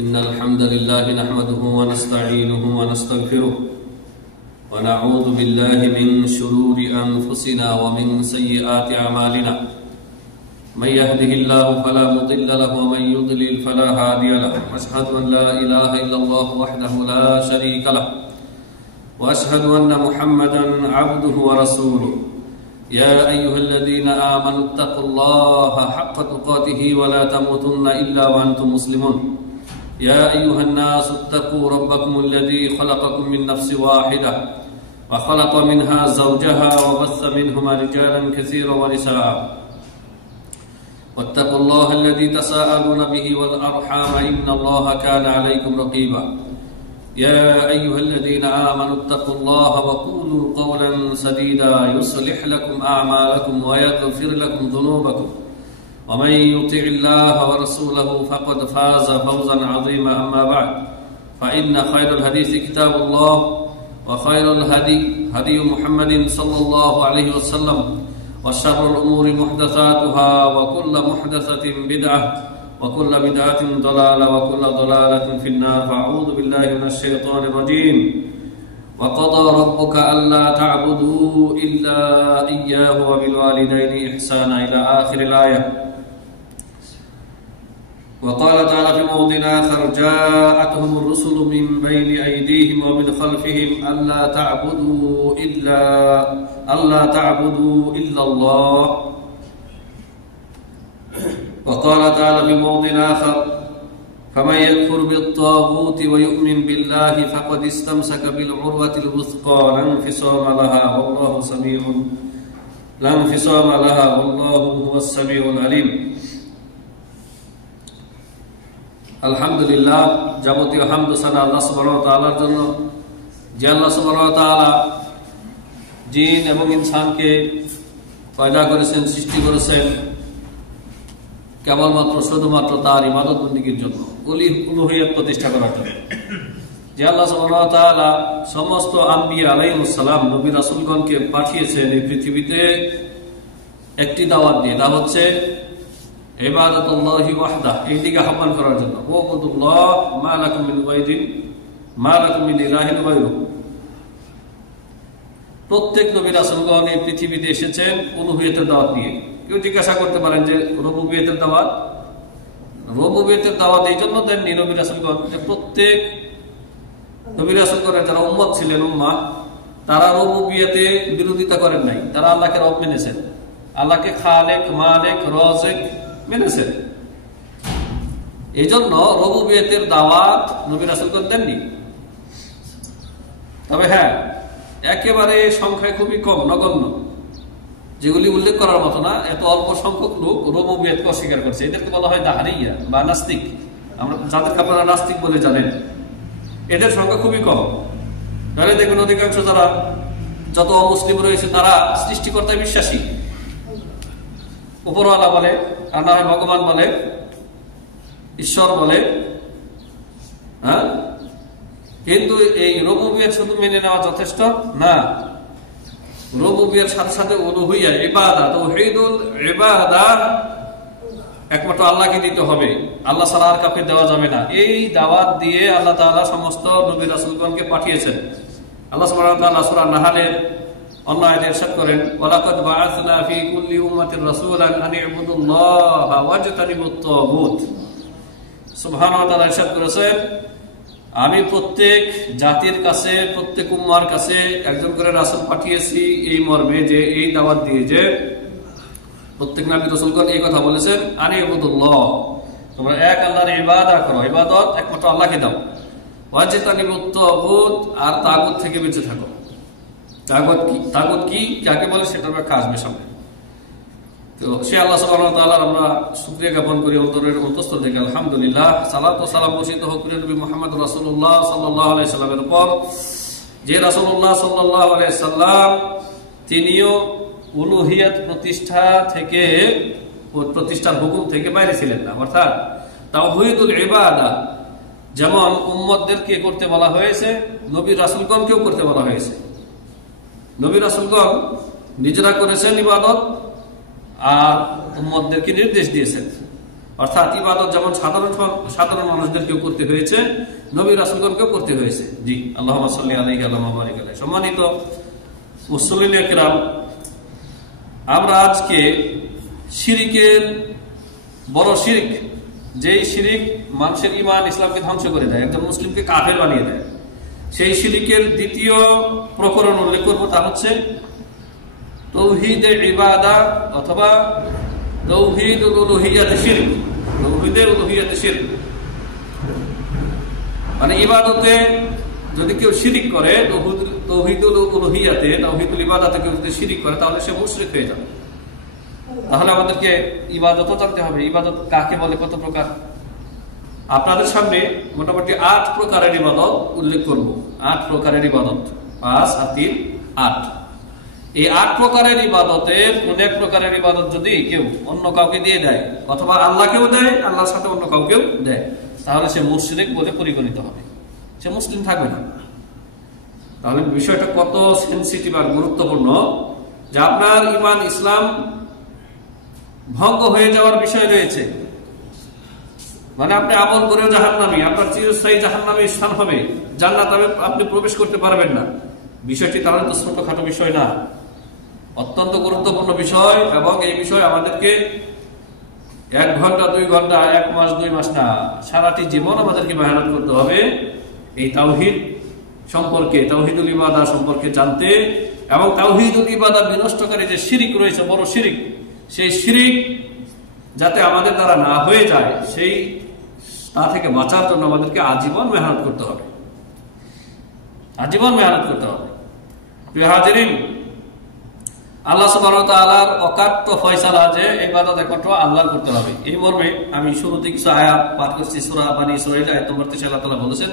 إن الحمد لله نحمده ونستعينه ونستغفره ونعوذ بالله من شرور أنفسنا ومن سيئات أعمالنا من يهده الله فلا مضل له ومن يضلل فلا هادي له وأشهد أن لا إله إلا الله وحده لا شريك له وأشهد أن محمدا عبده ورسوله يا أيها الذين آمنوا اتقوا الله حق تقاته ولا تموتن إلا وأنتم مسلمون يا أيها الناس اتقوا ربكم الذي خلقكم من نفس واحدة وخلق منها زوجها وبث منهما رجالا كثيرا ونساء واتقوا الله الذي تساءلون به والأرحام إن الله كان عليكم رقيبا يا أيها الذين آمنوا اتقوا الله وقولوا قولا سديدا يصلح لكم أعمالكم ويغفر لكم ذنوبكم ومن يطع الله ورسوله فقد فاز فوزا عظيما أما بعد فإن خير الحديث كتاب الله وخير الهدي هدي محمد صلى الله عليه وسلم وشر الأمور محدثاتها وكل محدثة بدعة وكل بدعة ضلالة وكل ضلالة في النار فأعوذ بالله من الشيطان الرجيم وقضى ربك ألا تعبدوا إلا إياه وبالوالدين إحسانا إلى آخر الآية وقال تعالى في موضع آخر جاءتهم الرسل من بين أيديهم ومن خلفهم ألا تعبدوا إلا الله وقال تعالى في موضع آخر فمن يكفر بالطاغوت ويؤمن بالله فقد استمسك بالعروة الوثقى لا انفصام لها والله هو السميع العليم আলহামদুলিল্লাহ যাবতীয় হামদ সানা আল্লাহ সুবহানাহু ওয়া তাআলার জন্য যে আল্লাহ সুবহানাহু ওয়া তাআলা জিন এবং ইনসানকে পয়দা করেছেন সৃষ্টি করেছেন কেবলমাত্র শুধুমাত্র তার ইবাদত বন্দেগীর জন্য উলুহিয়ত প্রতিষ্ঠা করার জন্য যে আল্লাহ সুবহানাহু ওয়া তাআলা সমস্ত আম্বিয়া আলাইহিস সালাম নবী রাসূলগণকে পাঠিয়েছেন এই পৃথিবীতে একটি দাওয়াত দিয়ে তা হচ্ছে ইবাদাতুল্লাহি ওয়াহদা এই দিকে আহ্বান করার জন্য ওয়াবুদুল্লাহ মা লাকুম মিন ইলাহিন গায়রুহু প্রত্যেক নবী রাসূলগণ এই পৃথিবীতে এসেছেন উলুহিয়তের দাওয়াত নিয়ে কেউ জিজ্ঞাসা করতে পারেন যে রুবুবিয়তের দাওয়াত এই জন্য দেননি নবী রাসূলগণ যে প্রত্যেক নবী রাসূলগণের যারা উম্মত ছিলেন উম্মাহ তারা রুবুবিয়তে বিরোধিতা করেন নাই তারা আল্লাহকে রব মেনেছেন আল্লাহকে খালেক মালিক রাজিক মেনেছেন এই জন্য রুবুবিয়তের দাওয়াত নবী রাসূলগণ দেননি তবে হ্যাঁ একেবারে সংখ্যায় খুবই কম নগণ্য যেগুলি উল্লেখ করার মতো না এত অল্প সংখ্যক লোক রুবুবিয়তকে অস্বীকার করছে এদেরকে বলা হয় দাহরিয়া বা নাস্তিক আমরা যাদেরকে আপনারা নাস্তিক বলে জানেন এদের সংখ্যা খুবই কম তাহলে দেখুন অধিকাংশ যারা যত অমুসলিম রয়েছে তারা সৃষ্টিকর্তায় বিশ্বাসী উপরওয়ালা বলে আর না হয় ভগবান বলে ঈশ্বর বলে হ্যাঁ কিন্তু এই রুবুবিয়ত শুধু মেনে নেওয়া যথেষ্ট না রুবুবিয়তের সাথে সাথে উলুহিয়া ইবাদত তাওহীদুল ইবাদত একমাত্র আল্লাহকে দিতে হবে আল্লাহ ছাড়া আর কাউকে দেওয়া যাবে না এই দাওয়াত দিয়ে আল্লাহ তাআলা সমস্ত নবী রাসূলগণকে পাঠিয়েছেন আল্লাহ সুবহানাহু ওয়া তাআলা সূরা নাহলের অন্য আয়াতে ইরশাদ করেন ওয়ালাকাদ বাআসনা ফি কুল্লি উম্মাতির রাসূলান আন ইবুদুল্লাহা ওয়াজতানিবুত তাগুত সুবহানাহু ওয়া তাআলা ইরশাদ করেছেন আমি প্রত্যেক জাতির কাছে প্রত্যেক উম্মার কাছে একজন করে রাসূল পাঠিয়েছি এই মর্মে যে এই দাওয়াত দিয়ে যে প্রত্যেক নবী রাসূলগণ এই কথা বলেছেন আন ইবুদুল্লাহ তোমরা এক আল্লাহর ইবাদত করো ইবাদত একমাত্র আল্লাহকে দাও ওয়াজতানিবুত তাগুত আর তাগুত থেকে বেঁচে থাকো তাগুত কি কাকে বলে সেটার ব্যাখ্যা আসবে সামনে তো সে আল্লাহ সুবহানাহু ওয়া তাআলার আমরা শুকরিয়া জ্ঞাপন করি অন্তরের অন্তঃস্থল থেকে আলহামদুলিল্লাহ সালাত ও সালাম বর্ষিত হোক নবী মুহাম্মদ রাসূলুল্লাহ সাল্লাল্লাহু আলাইহি সাল্লামের উপর যে রাসূলুল্লাহ সাল্লাল্লাহু আলাইহি সাল্লাম তিনিও উলুহিয়ত প্রতিষ্ঠার হুকুম থেকে বাইরে ছিলেন না অর্থাৎ তাওহীদুল ইবাদত যেমন উম্মতদেরকে করতে বলা হয়েছে নবী রাসূলগণকেও করতে বলা হয়েছে নবী রাসূলগণ নিজেরা করেছেন ইবাদত আর উম্মতদেরকে নির্দেশ দিয়েছেন অর্থাৎ ইবাদত যেমন সাধারণ মানুষদেরকেও করতে হয়েছে, নবী রাসূলগণকেও করতে হয়েছে। জি, আল্লাহুম্মা সাল্লি আলাইহি আল্লাহুম্মা বারিক আলাইহি। সম্মানিত মুসলিমিনে কিরাম, আমরা আজকে শিরিকের বড় শিরিক, যেই শিরিক মানুষের ঈমান ইসলামকে ধ্বংস করে দেয়, একজন মুসলিমকে কাফের বানিয়ে দেয়, সেই শিরিকের দ্বিতীয় প্রকরণ উল্লেখ করব, তা হচ্ছে তাওহীদে ইবাদত অথবা তাওহীদুল উলুহিয়াতে শিরক। তাওহীদে উলুহিয়াতে শিরক মানে ইবাদতে যদি কেউ শিরিক করে, তাওহীদুল উলুহিয়াতে, তাওহীদুল ইবাদতে কেউ যদি শিরিক করে, তাহলে সে মুশরিক হয়ে যাবে। তাহলে আমাদেরকে ইবাদতও জানতে হবে, ইবাদত কাকে বলে, কত প্রকার। আপনাদের সামনে মোটামুটি 8 প্রকারের ইবাদত উল্লেখ করব। 8 প্রকারের ইবাদত, 5 আর 3 8। এই 8 প্রকারের ইবাদতের কোন এক প্রকারের ইবাদত যদি কেউ অন্য কাউকে দিয়ে দেয়, অথবা আল্লাহকেও দেয়, আল্লাহর সাথে অন্য কাউকেও দেয়, তাহলে সে মুশরিক বলে পরিগণিত হবে, সে মুসলিম থাকবে না। তাহলে বিষয়টা কত সেনসিটিভ আর গুরুত্বপূর্ণ যে আপনার ঈমান ইসলাম ভঙ্গ হয়ে যাওয়ার বিষয় রয়েছে। মানে আপনি আমল করেও জাহান্নামী, আপনার চিরস্থায়ী জাহান্নামী স্থান হবে, জান্নাতে আপনি প্রবেশ করতে পারবেন না। বিষয়টি তাহলে তো ছোটখাটো বিষয় না, অত্যন্ত গুরুত্বপূর্ণ বিষয়। এবং এই বিষয় আমাদেরকে 1 ঘন্টা 2 ঘন্টা 1 মাস 2 মাস না, সারাটি জীবন আমাদেরকে মেহনত করতে হবে এই তাওহীদ সম্পর্কে, তাওহীদুল ইবাদত সম্পর্কে জানতে, এবং তাওহীদুল ইবাদত বিনষ্টকারী যে শিরিক রয়েছে, বড় শিরিক, সেই শিরিক যাতে আমাদের দ্বারা না হয়ে যায়, সেই তা থেকে বাঁচার জন্য আমাদেরকে আজীবন মেহনত করতে হবে, আজীবন মেহনত করতে হবে। প্রিয় হাজিরিন, আল্লাহ সুবহানাহু ওয়া তাআলার অকাট্য ফয়সালা যে ইবাদত একমাত্র আল্লাহর করতে হবে। এই মর্মে আমি শুরুতে কিছু আয়াত পাঠ করছি, সূরা বানী ইসরাঈল আয়াত নম্বর 23 আল্লাহ তাআলা বলেছেন,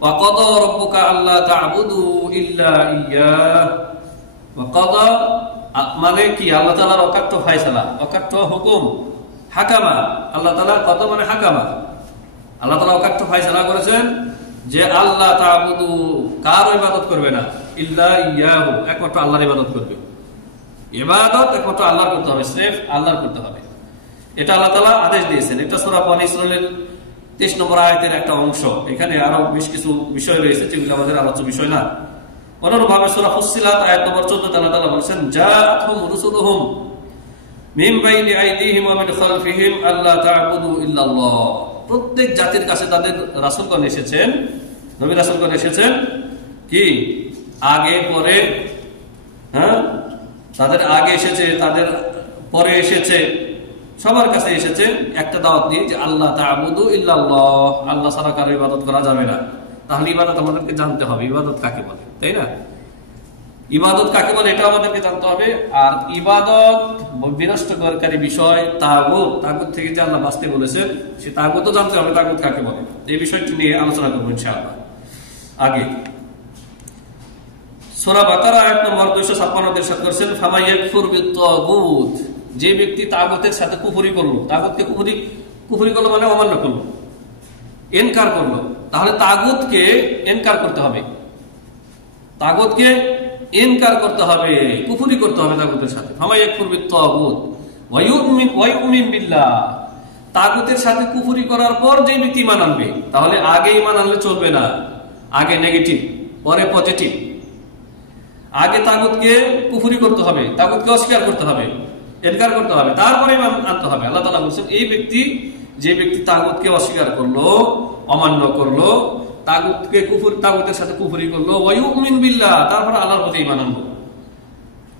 ওয়া ক্বাদা রাব্বুকা আল্লা তা'বুদু ইল্লা ইয়্যাহ। ওয়া ক্বাদা মানে কি? আল্লাহ তাআলার অকাট্য ফয়সালা, অকাট্য হুকুম, হাকামা। আল্লাহ তাআলা ক্বাদা মানে হাকামা, আল্লাহ তাআলা অকাট্য ফয়সালা করেছেন যে আল্লাহ তা'বুদু, কার ইবাদত করবে না, ইল্লা ইয়্যাহু, একমাত্র আল্লাহর ইবাদত করবে। ইবাদত একমাত্র আল্লাহর করতে হবে, সির্ফ আল্লাহর করতে হবে, এটা আল্লাহ তাআলা আদেশ দিয়েছেন। এটা সূরা বানী ইসরাঈলের 23 নম্বর আয়াতের একটা অংশ। এখানে আরো বেশ কিছু বিষয় রয়েছে যেগুলো আমাদের আলোচ্য বিষয় না। অনুরূপভাবে সূরা ফুসসিলাত আয়াত নম্বর 14 আল্লাহ তাআলা বলেছেন, জাআতহুম রুসুলুহুম মিন বাইনি আইদিহিম ওয়া মিন খালফিহিম আল্লা তা'বুদু ইল্লাল্লাহ। প্রত্যেক জাতির কাছে তাদের রাসূলগণ এসেছেন, নবী রাসূলগণ এসেছেন কি আগে পরে, হ্যাঁ, তাদের আগে এসেছে, তাদের পরে এসেছে, সবার কাছে এসেছে একটা দাওয়াত দিয়ে যে আল্লাহ তা'বুদু ইল্লাল্লাহ, আল্লাহ ছাড়া কারো ইবাদত করা যাবে না। তাহলে ইবাদত আমাদেরকে জানতে হবে, ইবাদত কাকে বলে, তাই না? ইবাদত কাকে বলে এটা আমাদেরকে জানতে হবে। আর ইবাদত বিনষ্টকারী বিষয় তাগুত, তাগুত থেকে যে আল্লাহ বাঁচতে বলেছেন, সে তাগুতও জানতে হবে, তাগুত কাকে বলে। এই বিষয়টি নিয়ে আলোচনা করবো ইনশাআল্লাহ। আগে সূরা বাকারা আয়াত নম্বর 256 ইরশাদ করেছেন, ফামাইয়াকফুর বিত-তাগুত, যে ব্যক্তি তাগুতের সাথে কুফরি করলো, তাগুতকে কুফরি করলো মানে অমান্য করলো, ইনকার করলো, তাহলে তাগুতকে ইনকার করতে হবে, তাগুতকে ইনকার করতে হবে, কুফরি করতে হবে তাগুতের সাথে। ফামাইয়াকফুর বিত-তাগুত ওয়া ইউমিন বিল্লাহ, তাগুতের সাথে কুফরি করার পর যে ব্যক্তি ঈমান আনবে, তাহলে আগে ঈমান আনলে চলবে না, আগে নেগেটিভ পরে পজিটিভ। আগে তাগুতকে কুফরি করতে হবে, তাগুতকে অস্বীকার করতে হবে, ইনকার করতে হবে, তারপরে ঈমান আনতে হবে। আল্লাহ তাআলা বলেছেন এই ব্যক্তি, যে ব্যক্তি তাগুতকে অস্বীকার করলো, অমান্য করলো, তাগুতকে কুফর, তাগুতের সাথে কুফরি করলো, ওয়া ইউমিন বিল্লাহ, তারপরে আল্লাহর প্রতি ঈমান আনলো,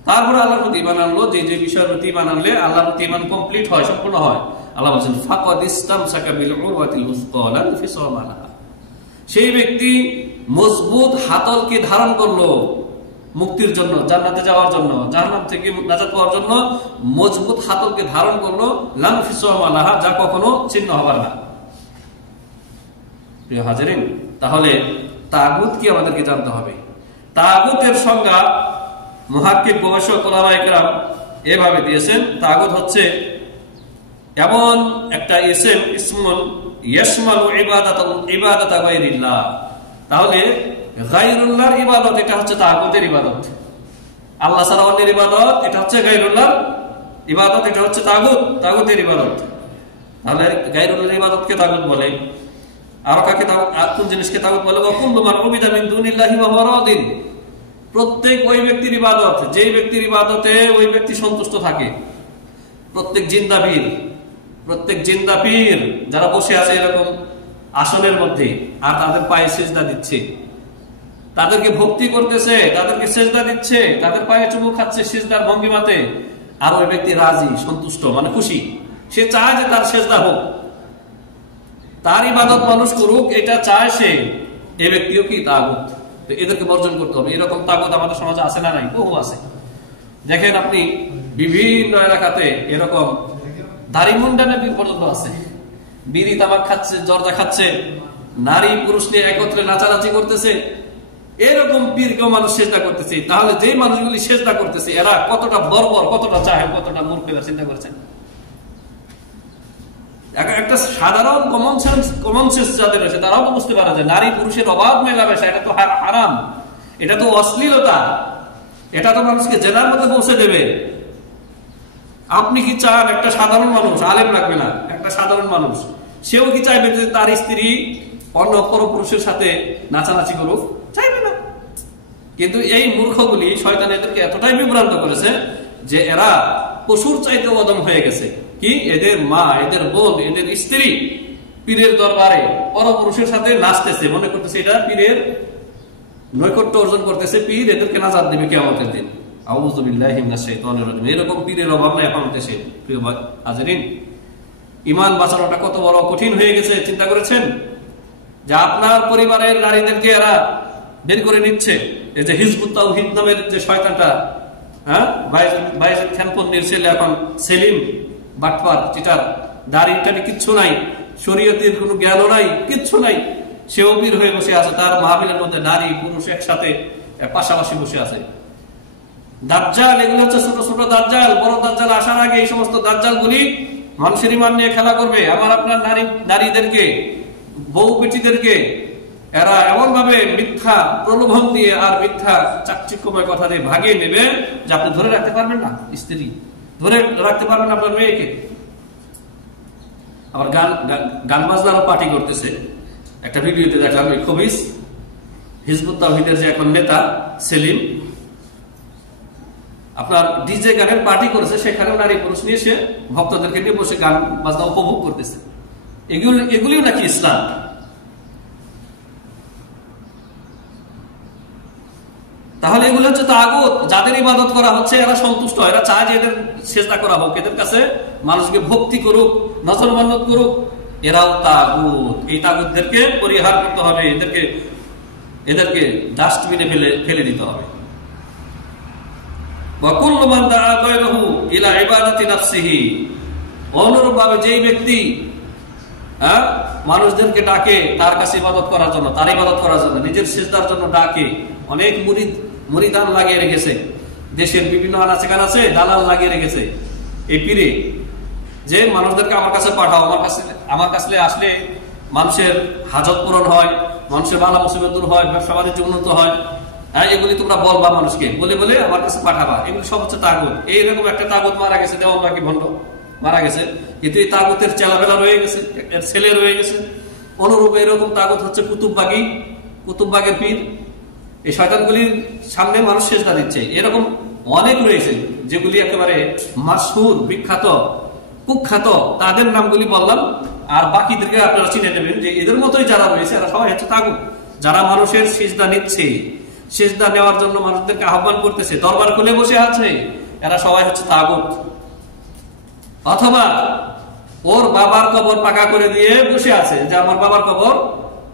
তারপরে আল্লাহর প্রতি ঈমান আনলো, যে যে বিষয়ের প্রতি ঈমান আনলে আল্লাহর প্রতি ঈমান কমপ্লিট হয়, সম্পূর্ণ হয়। আল্লাহ বলেছেন ফাকাদ ইসতামসাকা বিল উরওয়াতিল উসকা লা ইনফিসামা লাহা, সেই ব্যক্তি মজবুত হাতলকে ধারণ করলো মুক্তির জন্য, জান্নাতে যাওয়ার জন্য, জাহান্নাম থেকে নাজাত পাওয়ার জন্য মজবুত হাতলকে ধারণ করলো, লা ইনফিসামা লাহা, যা কখনো ছিন্ন হবার না। প্রিয় হাজিরিন, তাহলে তাগুত কি আমাদেরকে জানতে হবে। তাগুতের সংজ্ঞা মুহাক্কিক গবেষক উলামায়ে কেরাম এভাবে দিয়েছেন, তাগুত হচ্ছে এমন একটা ইসমুন ইয়াশমালু ইবাদাতা গায়রিল্লাহ, তাহলে গায়রুল্লাহর ইবাদত এটা হচ্ছে তাগুতের ইবাদত, আল্লাহ ছাড়া অন্যের ইবাদত এটা হচ্ছে গায়রুল্লাহর ইবাদত, এটা হচ্ছে তাগুতের ইবাদত। তাহলে গায়রুল্লাহর ইবাদতকে তাগুত বলে। আর কাকে কোন জিনিসকে তাগুত বলে? কুল্লু মান উবিদা মিন দুনিল্লাহি ওয়া হুয়া রাদিন, প্রত্যেক ওই ব্যক্তির ইবাদত যেই ব্যক্তির ইবাদতে ওই ব্যক্তি সন্তুষ্ট থাকে। প্রত্যেক জিন্দা পীর যারা বসে আছে এরকম আসনের মধ্যে আর তাদের পায়ে সিজদা দিচ্ছে, তাদেরকে ভক্তি করতেছে, তাদেরকে সিজদা দিচ্ছে, তাদের পায়ে চুমু খাচ্ছে সিজদার ভঙ্গিমাতে, আর ওই ব্যক্তি রাজি, সন্তুষ্ট, মানে খুশি, সে চায় যে তার সিজদা হোক, তার ইবাদত মানুষ করুক, এটা চায় সে, এ ব্যক্তিও কি তাগুত। তো এদেরকে বর্জন করতে হবে। এরকম তাগুত আমাদের সমাজে আছে না নাই? বহু আছে। দেখেন আপনি বিভিন্ন এলাকাতে এরকম দাড়ি মুন্ডানের পীর পর্যন্ত আছে, বিড়ি তামাক খাচ্ছে, জর্দা খাচ্ছে, নারী পুরুষ নিয়ে একত্রে নাচানাচি করতেছে, এরকম পীরকেও মানুষ সেজদা করতেছে। তাহলে যে মানুষগুলি সেজদা করতেছে এরা কতটা বর্বর, কতটা চাহে, কতটা মূর্খ, চিন্তা করেছেন? একটা সাধারণ কমন সেন্স যাদের রয়েছে তারাও তো বুঝতে পারে যে নারী পুরুষের অবাধ মেলামেশা এটা তো হারাম, এটা তো অশ্লীলতা, এটা তো মানুষকে জেনার মধ্যে পৌঁছে দেবে। আপনি কি চান একটা সাধারণ মানুষ, আলেম লাগবে না, একটা সাধারণ মানুষ সেও কি চাইবে যে তার স্ত্রী অন্য পরপুরুষের সাথে নাচানাচি করুক? চাইবে না। কিন্তু এই মূর্খগুলি, শয়তান এদেরকে এতটাই বিভ্রান্ত করেছে যে এরা পশুর চাইতে অদম হয়ে গেছে। কি এদের মা, এদের বোন, এদের স্ত্রী পীরের দরবারে পরপুরুষের সাথে নাচতেছে, মনে করতেছে এটা পীরের নৈকট্য অর্জন করতেছে, পীর এদেরকে নাজাত দেবে কিয়ামতের দিন। আউযু বিল্লাহি মিনাশ শাইতানির রাজিম। এরকম পীরের অভাব নাই এখন দেশে। প্রিয় হাজেরিন, ঈমান বাঁচানোটা কত বড় কঠিন হয়ে গেছে চিন্তা করেছেন? যে আপনার পরিবারের নারীদেরকে এরা বের করে নিচ্ছে। এই যে হিজবুত তাওহীদ নামের যে শয়তানটা, বাইজিদ খানপন্নির ছেলে এখন সেলিম, বাটপার, চিটার, দাড়িটানি কিচ্ছু নাই, শরীয়তের কোনো জ্ঞানও নাই, কিচ্ছু নাই, সেও পীর হয়ে বসে আছে। তার মাহফিলের মধ্যে নারী পুরুষ একসাথে পাশাপাশি বসে আছে। দাজ্জাল, এগুলো হচ্ছে ছোট ছোট দাজ্জাল। বড় দাজ্জাল আসার আগে এই সমস্ত দাজ্জাল গুলি মানুষের ঈমান নিয়ে খেলা করবে। আমার আপনার নারীদেরকে, বউ বেটিদেরকে এরা এমন ভাবে মিথ্যা প্রলোভন দিয়ে আর মিথ্যা চাকচিক্যময় কথা দিয়ে ভাগিয়ে নেবে যে আপনি ধরে রাখতে পারবেন না, স্ত্রী ধরে রাখতে পারবেন না আপনার মেয়েকে। আবার গান বাজনারও পার্টি করতেছে। একটা ভিডিওতে দেখলাম ওই খবিস হিজবুত তাওহীদের যে এখন নেতা সেলিম, আপনার ডিজে গানের পার্টি করেছে, সেখানেও নারী পুরুষ নিয়ে সে ভক্তদেরকে নিয়ে বসে গান বাজনা উপভোগ করতেছে। এগুলিও নাকি ইসলাম? তাহলে এগুলো হচ্ছে তাগুত। যাদের ইবাদত করা হচ্ছে এরা সন্তুষ্ট, এরা চায় যে এদের সেজদা করা হোক, এদের কাছে মানুষকে ভক্তি করুক, নজর মান্নত করুক, এরাও তাগুত। এই তাগুতদেরকে পরিহার করতে হবে, এদেরকে ডাস্টবিনে ফেলে দিতে হবে। অনুরূপভাবে যেই ব্যক্তি মানুষদেরকে ডাকে তার কাছে ইবাদত করার জন্য, তার ইবাদত করার জন্য, নিজের সিজদার জন্য ডাকে, অনেক মুরিদান লাগিয়ে রেখেছে, দেশের বিভিন্ন আনাচে কানাচে দালাল লাগিয়ে রেখেছে এই পীরে, যে মানুষদেরকে আমার কাছে পাঠাও, আমার কাছে আসলে মানুষের হাজত পূরণ হয়, মানুষের বালা মুসিবত দূর হয়, ব্যবসা বাণিজ্য উন্নত হয়, হ্যাঁ এগুলি তোমরা বলবা মানুষকে, বলে বলে আমার কাছে পাঠাবা। এগুলি সব হচ্ছে তাগুত। এইরকম একটা তাগুত মারা গেছে, দেওয়ানবাগী ভণ্ড মারা গেছে, কিন্তু এই তাগুতের চেলাবেলা রয়ে গেছে, এর ছেলে রয়ে গেছে। অনুরূপ এরকম তাগুত হচ্ছে কুতুববাগের পীর। এই শয়তানগুলির সামনে মানুষ সেজদা দিচ্ছে। এরকম অনেক রয়েছে যেগুলি একেবারে মাশহুর, বিখ্যাত, কুখ্যাত, তাদের নামগুলি বললাম। আর বাকিদেরকে আপনারা চিনে নেবেন যে এদের মতোই যারা রয়েছে এরা সবাই হচ্ছে তাগুত। যারা মানুষের সিজদা নিচ্ছে, সিজদা নেওয়ার জন্য মানুষদেরকে আহ্বান করতেছে, দরবার খুলে বসে আছে, এরা সবাই হচ্ছে তাগুত। অথবা ওর বাবার কবর পাকা করে দিয়ে বসে আছে যে আমার বাবার কবর,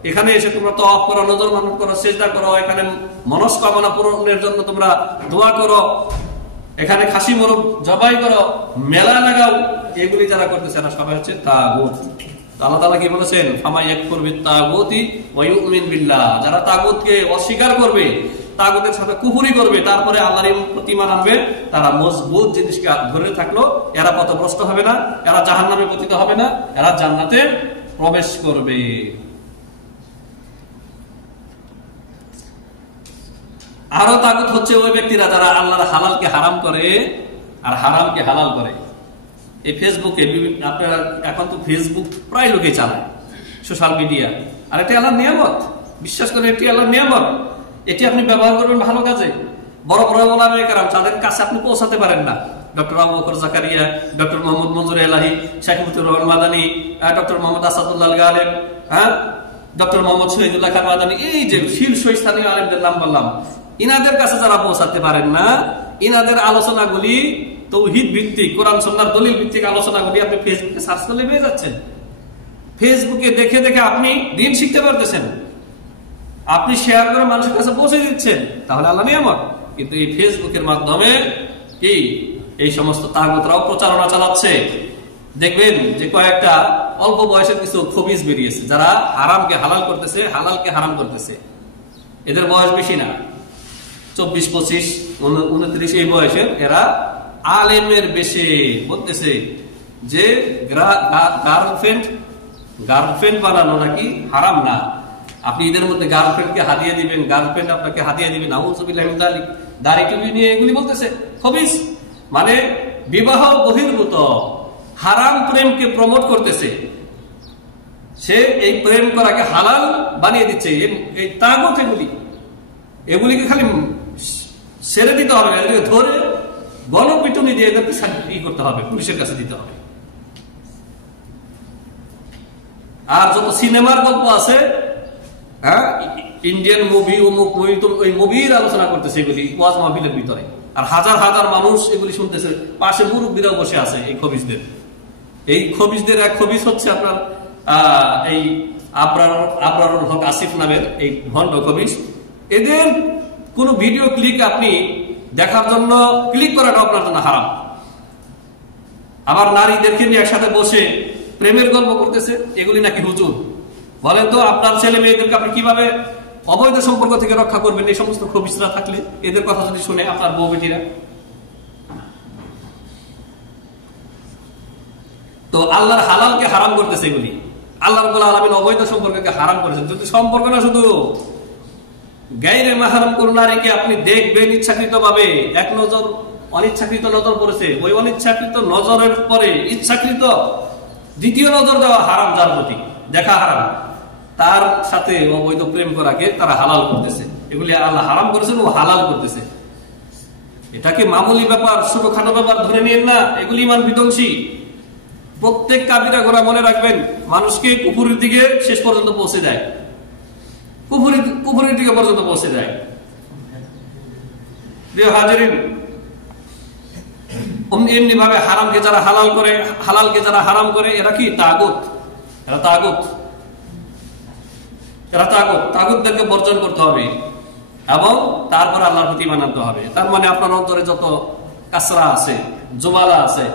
এখানে এসে তোমরা তওয়াফ করো, নজর মানত করো, সিজদা করো, এখানে মনস্কামনা পূরণের জন্য তোমরা দোয়া করো, এখানে খাসি মোরগ জবাই করো, মেলা লাগাও। এগুলি যারা করতেছে এরা সবাই হচ্ছে তাগুত। আল্লাহ তাআলা কি বলেছেন? ফামা ইয়াকফুর বিত-তাগুতি ওয়া ইউমিন বিল্লাহ। যারা তাগুতকে অস্বীকার করবে, তাগুতের সাথে কুফরি করবে, তারপরে আল্লাহর প্রতি ঈমান আনবে, তারা মজবুত জিনিসকে ধরে থাকলো, এরা পথভ্রষ্ট হবে না, এরা জাহান্নামে পতিত হবে না, এরা জান্নাতে প্রবেশ করবে। আরো তাগুত হচ্ছে ওই ব্যক্তিরা যারা আল্লাহর হালালকে হারাম করে আর হারামকে হালাল করে। এই ফেসবুকে আপনারা এখন তো ফেসবুক প্রায় লোকে চালায়, সোশ্যাল মিডিয়া, আর এটি আল্লাহর নিয়ামত। বিশ্বাস করেন এটি আল্লাহর নিয়ামত। এটি আপনি ব্যবহার করবেন ভালো কাজে। বড় বড় ওলামায়ে কেরাম তাদের কাছে আপনি পৌঁছাতে পারেন না, ডক্টর আবু বকর জাকারিয়া, ডক্টর মোহাম্মদ মনজুর এলাহি, শাইখ মুজিবুর রহমান মাদানী, ডক্টর মোহাম্মদ আসাদুল্লাহ গালেব, ডক্টর মোহাম্মদ শহীদুল্লাহ খান মাদানী, এই যে শীর্ষস্থানীয় আলেমদের নাম বললাম, ইনাদের কাছে যারা পৌঁছাতে পারেন না, ইনাদের আলোচনাগুলি তৌহিদ ভিত্তিক, কোরআন সুন্নাহর দলিল ভিত্তিক আলোচনাগুলি আপনি ফেসবুকে সার্চ করলে পেয়ে যাচ্ছেন। ফেসবুকে দেখে দেখে আপনি দিন শিখতে পারতেছেন, আপনি শেয়ার করে মানুষের কাছে পৌঁছে দিচ্ছেন, তাহলে আল্লাহ নিয়ামত। কিন্তু এই ফেসবুকের মাধ্যমে কি এই সমস্ত তাগুতরাও প্রচারণা চালাচ্ছে। দেখবেন যে কয়েকটা অল্প বয়সের কিছু খবিজ বেরিয়েছে, যারা হারামকে হালাল করতেছে, হালালকে হারাম করতেছে। এদের বয়স বেশি না, 24, 25, 29 এই বয়সের। এরা আলেমের বেশে বলতেছে যে গার্লফ্রেন্ড বানানো নাকি হারাম না। আপনি এদের মধ্যে গার্লফ্রেন্ডকে হাদিয়া দিবেন, গার্লফ্রেন্ড আপনাকে হাদিয়া দিবেন, নাউযুবিল্লাহি মিন যালিক, দাড়ি টুপি নিয়ে এগুলি বলতেছে খবিস। মানে বিবাহ বহির্ভূত হারাম প্রেমকে প্রমোট করতেছে। সে এই প্রেম করাকে হালাল বানিয়ে দিচ্ছে। এই তাগুত এগুলিকে খালি ছেড়ে দিতে হবে, এদেরকে ধরে গণপিটুনি দিয়ে এদেরকে করতে হবে, পুলিশের কাছে দিতে হবে। আর যত সিনেমার গল্প আছে, ইন্ডিয়ান মুভি, অমুক মুভি, তো ওই মুভির আলোচনা করতেছে এগুলি ওয়াজ মাহফিলের ভিতরে, আর হাজার হাজার মানুষ এগুলি শুনতেছে। পাশে মুরব্বীরাও বসে আছে এই খবিজদের। এই খবিজদের এক খবিজ হচ্ছে আপনার এই আবরারুল হক আসিফ নামের এই ভণ্ড খবিজ। এদের কোন ভিডিও ক্লিক আপনি দেখার জন্য ক্লিক করাটা আপনার জন্য হারাম। আবার নারীদেরকে নিয়ে একসাথে বসে প্রেমের গল্প করতেছে, এগুলি নাকি হুজুর। বলেন তো আপনার ছেলে মেয়েদেরকে আপনি কিভাবে অবৈধ সম্পর্ক থেকে রক্ষা করবেন এই সমস্ত খবিসরা থাকলে, এদের কথা যদি শুনে আপনার বউ বেটিরা? তো আল্লাহর হালালকে হারাম করতেছে এগুলি। আল্লাহ রাব্বুল আলামিন অবৈধ সম্পর্ককে হারাম করেছেন। যদি সম্পর্ক না, শুধু গায়রে মাহরাম কোন নারীকে আপনি দেখবেন ইচ্ছাকৃত ভাবে, এক নজর অনিচ্ছাকৃত নজর পড়েছে, ওই অনিচ্ছাকৃত নজরের পরে ইচ্ছাকৃত দ্বিতীয় নজর দেওয়া হারাম, যার প্রতি দেখা হারাম, তার সাথে অবৈধ প্রেম করাকে তারা হালাল করতেছে। এগুলি আল্লাহ হারাম করেছেন, ও হালাল করতেছে। এটাকে মামুলি ব্যাপার, ছোটখাটো ব্যাপার ধরে নিয়েন না, এগুলি ইমান বিধ্বংসী। প্রত্যেক কাবিরা গোনা মনে রাখবেন মানুষকে কুফুরের দিকে শেষ পর্যন্ত পৌঁছে দেয়, কুফুরের দিকে পর্যন্ত পৌঁছে দেয়। প্রিয় হাজিরিন, এমনি ভাবে হারামকে যারা হালাল করে, হালালকে যারা হারাম করে, এরা কি তাগুত। এরা তাগুতদেরকে বর্জন করতে হবে এবং তারপর আল্লাহর প্রতি ঈমান আনতে হবে। তার মানে আপনার অন্তরে যত কাচরা আছে, জোবালা আছে,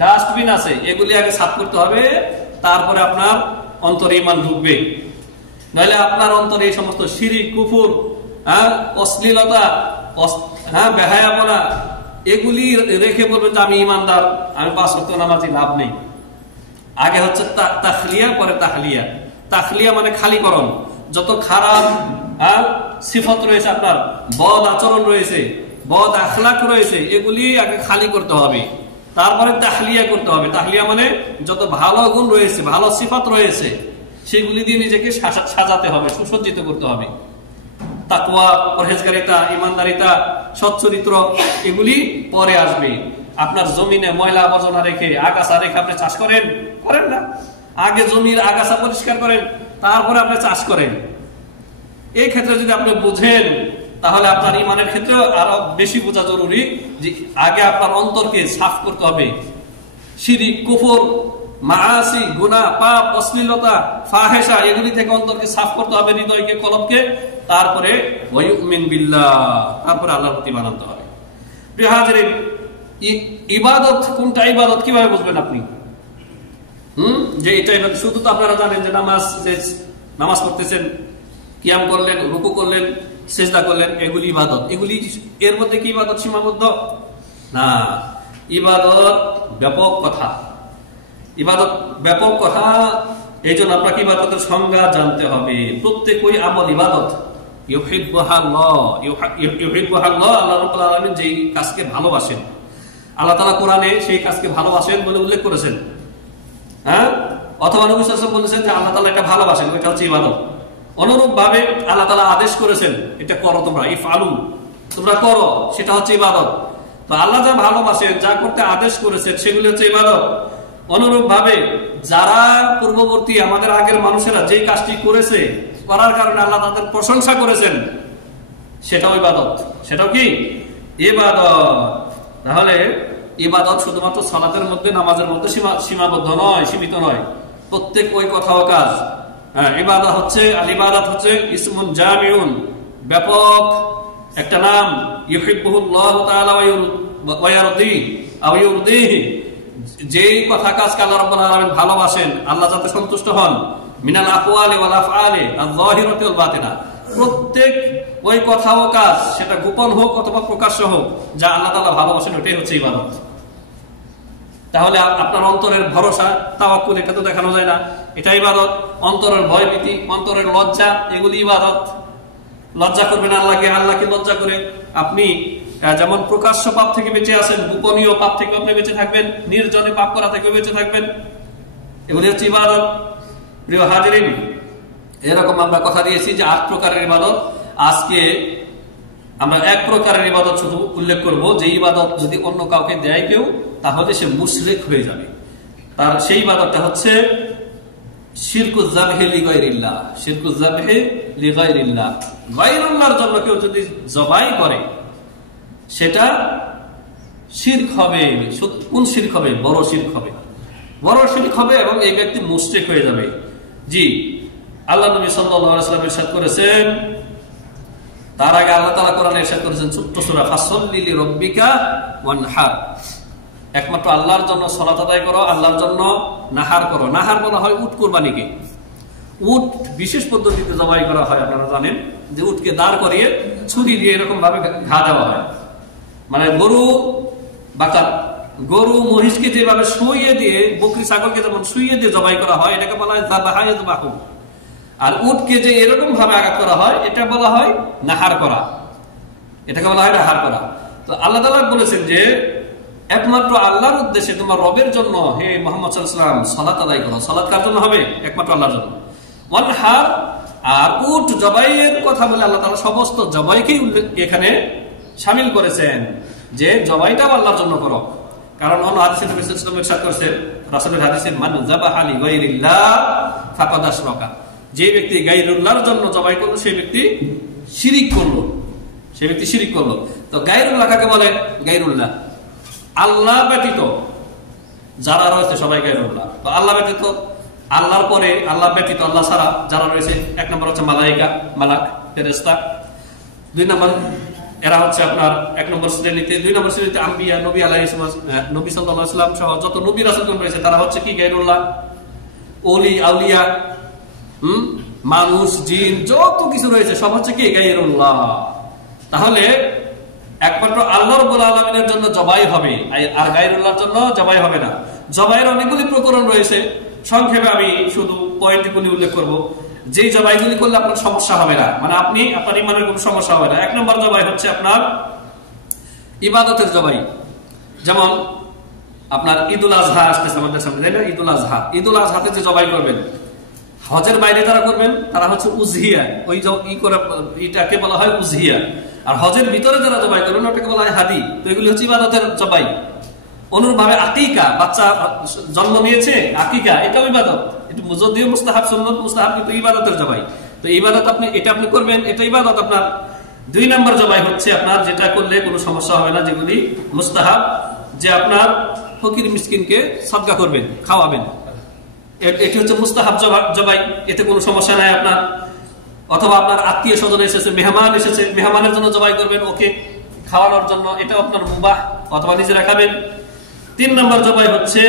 ডাস্টবিন আছে, এগুলি আগে সাফ করতে হবে, তারপরে আপনার অন্তরে ঈমান ঢুকবে। নইলে আপনার অন্তরে এই সমস্ত শিরিক, কুফর, অশ্লীলতা, বেহায়াপনা, এগুলি রেখে বলবেন যে আমি ইমানদার, আমি 5 ওয়াক্ত নামাজি, লাভ নেই। আগে হচ্ছে তাখলিয়া, পরে তাহলিয়া। তাখলিয়া মানে খালিকরণ। যত খারাপ সিফত রয়েছে, আপনার বদ আচরণ রয়েছে, বদ আখলাক রয়েছে, এগুলি আগে খালি করতে হবে, তারপরে তাহলিয়া করতে হবে। তাহলিয়া মানে যত ভালো গুণ রয়েছে, ভালো সিফত রয়েছে, সেগুলি দিয়ে নিজেকে সাজাতে হবে, সুসজ্জিত করতে হবে। তাকওয়া, পরহেজগারিতা, ইমানদারিতা, সচ্চরিত্র, এগুলি পরে আসবে। আপনার জমিনে ময়লা আবর্জনা রেখে, আগাছা রেখে আপনি চাষ করেন না? আগে জমির আগাছা পরিষ্কার করেন, তারপরে আপনি চাষ করেন। এই ক্ষেত্রে যদি আপনি বুঝেন, তাহলে আপনার ইমানের ক্ষেত্রে আরো বেশি বোঝা জরুরি যে আগে আপনার অন্তরকে সাফ করতে হবে। শিরিক, কুফর, মাআসি, গুনাহ, পাপ, অশ্লীলতা, ফাহেশা, এগুলি থেকে অন্তরকে সাফ করতে হবে, হৃদয়কে, কলবকে। তারপরে ওয়ায়ুমিন বিল্লাহ, তারপরে আল্লাহর প্রতি ঈমান আনতে হবে। প্রিয় হাজিরিন, ইবাদত কোনটা ইবাদত কিভাবে বুঝবেন আপনি? যে এটা শুধু তো আপনারা জানেন যে নামাজ পড়তেছেন, কিয়াম করলেন, রুকু করলেন, সিজদা করলেন, এগুলি ইবাদত। এগুলি এর মধ্যে কি ইবাদত সীমাবদ্ধ? না, ইবাদত ব্যাপক কথা। ইবাদত ব্যাপক কথা, এই জন্য আপনাকে ইবাদতের সংজ্ঞা জানতে হবে। প্রত্যেকই আমল ইবাদত। ইউহিব্বুহাল্লাহ, আল্লাহ রাব্বুল আলামিন যেই কাজকে ভালোবাসেন। আল্লাহ তাআলা কোরআনে সেই কাজকে ভালোবাসেন বলে উল্লেখ করেছেন, হ্যাঁ, অথবা নবী সাল্লাল্লাহু আলাইহি ওয়াসাল্লাম বলেছেন যে আল্লাহ তাআলা এটা ভালোবাসেন, এটা হচ্ছে ইবাদত। অনুরূপ ভাবে আল্লাহ তাআলা আদেশ করেছেন এটা করো, তোমরা ইফআলু, তোমরা করো, সেটা হচ্ছে ইবাদত। তো আল্লাহ যা ভালোবাসেন, যা করতে আদেশ করেছেন, সেগুলি হচ্ছে ইবাদত। অনুরূপ ভাবে যারা পূর্ববর্তী আমাদের আগের মানুষেরা যে কাজটি করেছে, করার কারণে আল্লাহ তাদের প্রশংসা করেছেন, সেটাও ইবাদত। সেটাও কি ইবাদত। তাহলে ইবাদত শুধুমাত্র সালাতের মধ্যে, নামাজের মধ্যে সীমাবদ্ধ নয়, সীমিত নয়। প্রত্যেক ওই কথা ও কাজ, ইবাদত হচ্ছে, আল ইবাদত হচ্ছে ইসমুন জামিউন, ব্যাপক একটা নাম। ইউহিব্বুহুল্লাহু তাআলা ওয়া ইয়ারদিহি, যেই কথা কাজকে আল্লাহ রাব্বুল আলামিন ভালোবাসেন, আল্লাহ যাতে সন্তুষ্ট হন, মিনাল আকওয়ালি ওয়াল আফআলি আয-যাহিরাতি ওয়াল বাতিনা, প্রত্যেক ওই কথা ও কাজ, সেটা গোপন হোক অথবা প্রকাশ্য হোক, যা আল্লাহ তাআলা ভালোবাসেন, ওটাই হচ্ছে ইবাদত। তাহলে আপনার অন্তরের ভরসা, তাওয়াক্কুল, এটা তো দেখানো যায় না, এটা ইবাদত। অন্তরের ভয়ভীতি, অন্তরের লজ্জা, এগুলি ইবাদত। লজ্জা করবেন আল্লাহকে, আল্লাহকে লজ্জা করে আপনি যেমন প্রকাশ্য পাপ থেকে বেঁচে আছেন, গোপনীয় পাপ থেকে আপনি বেঁচে থাকবেন, নির্জনে পাপ করা থেকে বেঁচে থাকবেন, এগুলি হচ্ছে ইবাদত। প্রিয় হাজিরিন, এরকম আমরা কথা দিয়েছি যে 8 প্রকারের ইবাদত। আজকে আমরা 1 প্রকারের ইবাদত শুধু উল্লেখ করব, যে ইবাদত যদি অন্য কাউকে দেয় কেউ, তাহলে সে মুশরিক হয়ে যাবে। তার সেই ইবাদতটা হচ্ছে শিরকুজ যাবহি লিগাইরিল্লাহ। শিরকুজ যাবহি লিগাইরিল্লাহ, গায়রুল্লাহর জন্য কেউ যদি জবাই করে, সেটা শিরক হবে। কোন শিরক হবে? বড় শিরক হবে, বড় শিরক হবে, এবং এই ব্যক্তি মুশরিক হয়ে যাবে। জি, আল্লাহ নবী সাল্লাল্লাহু আলাইহি ওয়াসাল্লাম ইরশাদ করেছেন, তার আগে আল্লাহ তাআলা কোরআনে ইরশাদ করেছেন, ছোট্ট সূরা, ফাসাল্লি লিরাব্বিকা ওয়ানহার, একমাত্র আল্লাহর জন্য সালাত আদায় করো, আল্লাহর জন্য নাহার করো। নাহার বলা হয় উট কুরবানিকে। উট বিশেষ পদ্ধতিতে জবাই করা হয়, আপনারা জানেন যে উটকে দাঁড় করিয়ে ছুরি দিয়ে এরকম ভাবে ঘা দেওয়া হয়। মানে গরু মহিষকে যেভাবে শুইয়ে দিয়ে, বকরি ছাগলকে যেমন শুইয়ে দিয়ে জবাই করা হয়, এটাকে বলা হয় যাবাহা ইয়াযবাহু। আর উটকে যে এরকম ভাবে আঘাত করা হয়, এটা বলা হয় নাহার করা, এটাকে বলা হয় নাহার করা। তো আল্লাহ তাআলা বলেছেন যে একমাত্র আল্লাহর উদ্দেশ্যে, তোমার রবের জন্য হে মুহাম্মদ সাল্লাল্লাহু আলাইহি ওয়াসাল্লাম সালাত আদায় করো। সালাত কার জন্য হবে? একমাত্র আল্লাহর জন্য। ওয়ানহার, আর উট জবাইয়ের কথা বলে আল্লাহ তাআলা সমস্ত জবাইকেই এখানে শামিল করেছেন, যে জবাইটাও আল্লাহর জন্য করো। কারণ অন্য হাদিসে নবী সাল্লাল্লাহু আলাইহি ওয়াসাল্লাম ইরশাদ করেছেন, রাসূলের হাদিসে, মান যাবাহা লিগাইরিল্লাহ ফাকাদ আশরাকা, যে ব্যক্তি গায়রুল্লাহর জন্য জবাই করলো, সেই ব্যক্তি শিরিক করলো, সেই ব্যক্তি শিরিক করলো। তো গায়রুল্লাহ কাকে বলে? গায়রুল্লাহ আল্লাহ ব্যতীত যারা রয়েছে সবাই গায়রুল্লাহ। তো আল্লাহ ব্যতীত, আল্লাহর পরে, আল্লাহ ব্যতীত, আল্লাহ ছাড়া যারা রয়েছে, 1 নম্বর হচ্ছে মালায়েকা, মালাক, ফেরেশতা। 2 নম্বর, এরা হচ্ছে আপনার 1 নম্বর শ্রেণীতে। 2 নম্বর শ্রেণীতে আম্বিয়া, নবী নবী সাল্লাল্লাহু আলাইহি ওয়াসাল্লাম সহ যত নবী রাসূলগণ রয়েছে, তারা হচ্ছে কি? গায়রুল্লাহ। ওলি, আউলিয়া, মানুষ, জিন, যত কিছু রয়েছে সব হচ্ছে কি? গায়রুল্লাহ। তাহলে একমাত্র আল্লাহ রাব্বুল আলামিনের জন্য জবাই হবে, আর গায়রুল্লাহর জন্য জবাই হবে না। জবাইয়ের অনেকগুলি প্রকরণ রয়েছে, সংক্ষেপে আমি শুধু পয়েন্টগুলি উল্লেখ করব। যে জবাইগুলি করলে আপনার সমস্যা হবে না, মানে আপনার ইমানের কোনো সমস্যা হবে না। 1 নম্বর জবাই হচ্ছে আপনার ইবাদতের জবাই। যেমন আপনার ঈদুল আজহা আসতেছে আমাদের সামনে, তাই না? ঈদুল আজহাতে যে জবাই করবেন, হজের বাইরে যারা করবেন তারা হচ্ছে উজহিয়া, ওই এটাকে বলা হয় উজহিয়া। আর হজের ভিতরে যারা জবাই করবেন, ওটাকে বলা হয় হাদি। তো এগুলি হচ্ছে ইবাদতের জবাই। অনুরূপভাবে আকিকা, বাচ্চা জন্ম নিয়েছে, আকিকা, এটাও ইবাদত। এটা যদিও মুস্তাহাব, সুন্নাত মুস্তাহাব, কিন্তু ইবাদতের জবাই। তো ইবাদত এটা আপনি করবেন, এটা ইবাদত আপনার। 2 নম্বর জবাই হচ্ছে আপনার যেটা করলে কোনো সমস্যা হবে না, যেগুলি মুস্তাহাব, যে আপনার ফকির মিসকিনকে সাদকা করবেন, খাওয়াবেন, এটি হচ্ছে মুস্তাহাব জবাই, এতে কোনো সমস্যা নাই আপনার। অথবা আপনার আত্মীয় স্বজন এসেছে, মেহমান এসেছে, মেহমানের জন্য জবাই করবেন, ওকে খাওয়ানোর জন্য, এটা আপনার মুবাহ, অথবা নিজেরা খাবেন। 3 নম্বর জবাই হচ্ছে